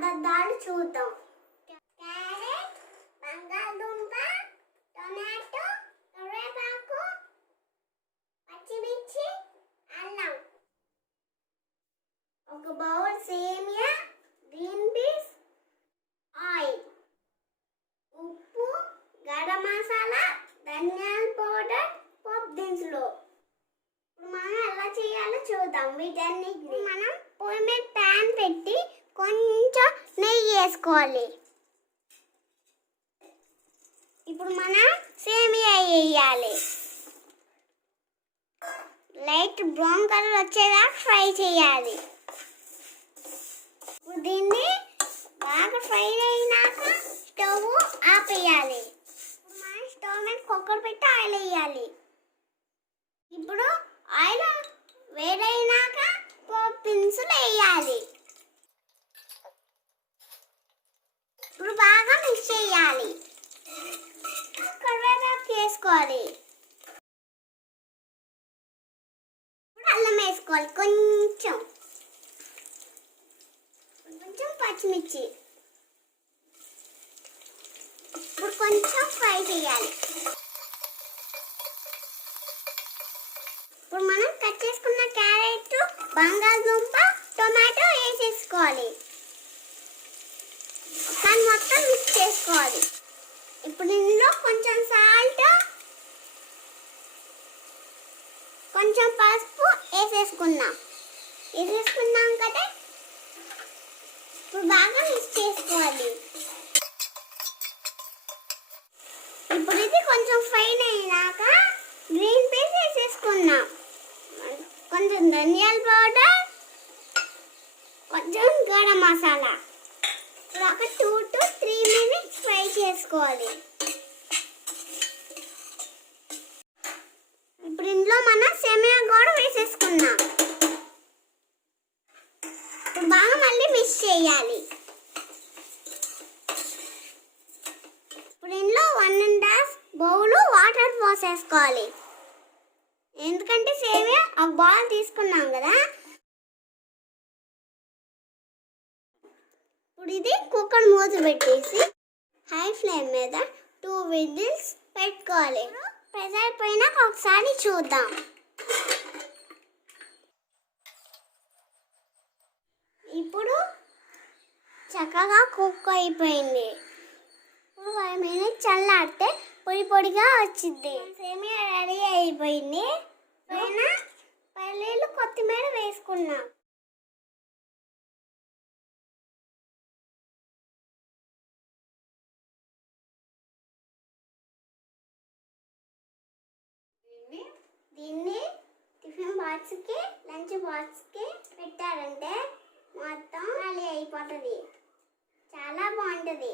పదార్థాలు చూద్దాం. క్యారెట్, బంగాళదుంప, టొమాటో, కరివేపాకు, పచ్చిమిర్చి, అల్లం, ఒక బౌల్ సేమియా, గ్రీన్ పీస్, ఆయిల్, ఉప్పు, గరం మసాలా, ధనియాల పౌడర్, పోపు దినుసులు. ఇప్పుడు మనం ఎలా చేయాలో చూద్దాం. వీటన్నిటిని మనం పొయ్యి మీద ప్యాన్ పెట్టి కొంచెం నెయ్యి వేసుకోవాలి. ఇప్పుడు మనం సేమియా వేయాలి. లైట్ బ్రౌన్ కలర్ వచ్చేదాకా ఫ్రై చేయాలి. ఇప్పుడు దీన్ని బాగా ఫ్రై అయినాక స్టవ్ ఆపేయాలి. మనం స్టవ్ మీద కుక్కర్ పెట్టి ఆయిల్ వేయాలి. ఇప్పుడు ఆయిల్ వేడైనాక పోపు దినుసులు వేయాలి. ఇప్పుడు బాగా మిక్స్ చేయాలి. కరివేపాకు వేసుకోవాలి. ఇప్పుడు అల్లం వేసుకోవాలి. కొంచెం పచ్చిమిర్చి. ఇప్పుడు కొంచెం ఫ్రై చేయాలి. ఇప్పుడు మనం కట్ చేసుకున్న క్యారెట్, బంగాళదుంప, టొమాటో వేసేసుకోవాలి. దాన్ని మొత్తం మిక్స్ చేసుకోవాలి. ఇప్పుడు ఇందులో కొంచెం సాల్ట్, కొంచెం పసుపు వేసేసుకున్నాం కదా. ఇప్పుడు బాగా మిక్స్ చేసుకోవాలి. ఇప్పుడు ఇది కొంచెం ఫ్రై అయినాక గ్రీన్ పీస్ వేసేసుకున్నాం. కొంచెం ధనియాల పౌడర్, కొంచెం గరం మసాలా. ఒక 2 to 3 minutes ఫ్రై చేసుకోవాలి. ఇప్పుడు ఇందులో మనం సేమియా కూడా వేసేసుకున్నాం. ఇప్పుడు బాగా మళ్ళీ మిక్స్ చేయాలి. ఇప్పుడు ఇందులో 1.5 బౌల్ వాటర్ పోసేసుకోవాలి. ఎందుకంటే సేమియా ఒక బౌల్ తీసుకున్నాం కదా. ఇప్పుడు ఇది కుక్కర్ మూత పెట్టేసి హై ఫ్లేమ్ మీద 2 విజిల్స్ పెట్టుకోవాలి. ప్రెషర్ పోయినాక ఒకసారి చూద్దాం. ఇప్పుడు చక్కగా కుక్ అయిపోయింది. ఇప్పుడు 5 minutes చల్లారితే పొడి పొడిగా వచ్చింది. సేమియా రెడీ అయిపోయింది. పైన పల్లీలు, కొత్తిమీర వేసుకున్నాం. దీన్ని టిఫిన్ బాక్స్కి, లంచ్ బాక్స్కి పెట్టారంటే మొత్తం ఖాళీ అయిపోతుంది. చాలా బాగుంటుంది.